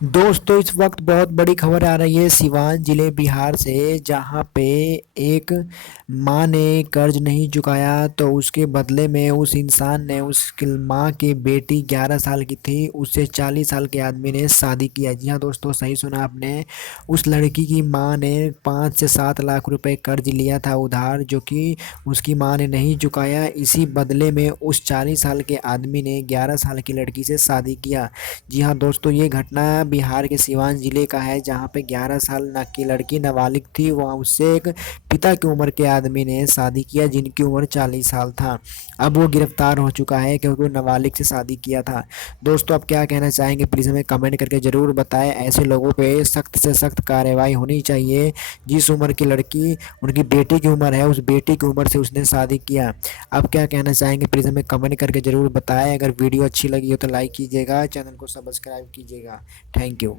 दोस्तों इस वक्त बहुत बड़ी खबर आ रही है सिवान जिले बिहार से, जहां पे एक माँ ने कर्ज नहीं चुकाया तो उसके बदले में उस इंसान ने, उसकी माँ की बेटी 11 साल की थी, उससे 40 साल के आदमी ने शादी किया। जी हाँ दोस्तों, सही सुना आपने। उस लड़की की माँ ने 5 से 7 लाख रुपए कर्ज लिया था उधार, जो कि उसकी माँ ने नहीं चुकाया। इसी बदले में उस 40 साल के आदमी ने 11 साल की लड़की से शादी किया। जी हाँ दोस्तों, ये घटना बिहार के सिवान जिले का है, जहाँ पे 11 साल न की लड़की नाबालिग थी, वहाँ उससे एक पिता की उम्र के आदमी ने शादी किया जिनकी उम्र 40 साल था। अब वो गिरफ्तार हो चुका है क्योंकि वो नाबालिग से शादी किया था। दोस्तों आप क्या कहना चाहेंगे, प्लीज़ हमें कमेंट करके ज़रूर बताएं। ऐसे लोगों पे सख्त से सख्त कार्रवाई होनी चाहिए। जिस उम्र की लड़की उनकी बेटी की उम्र है, उस बेटी की उम्र से उसने शादी किया। आप क्या कहना चाहेंगे, प्लीज़ हमें कमेंट करके ज़रूर बताएं। अगर वीडियो अच्छी लगी हो तो लाइक कीजिएगा, चैनल को सब्सक्राइब कीजिएगा। Thank you.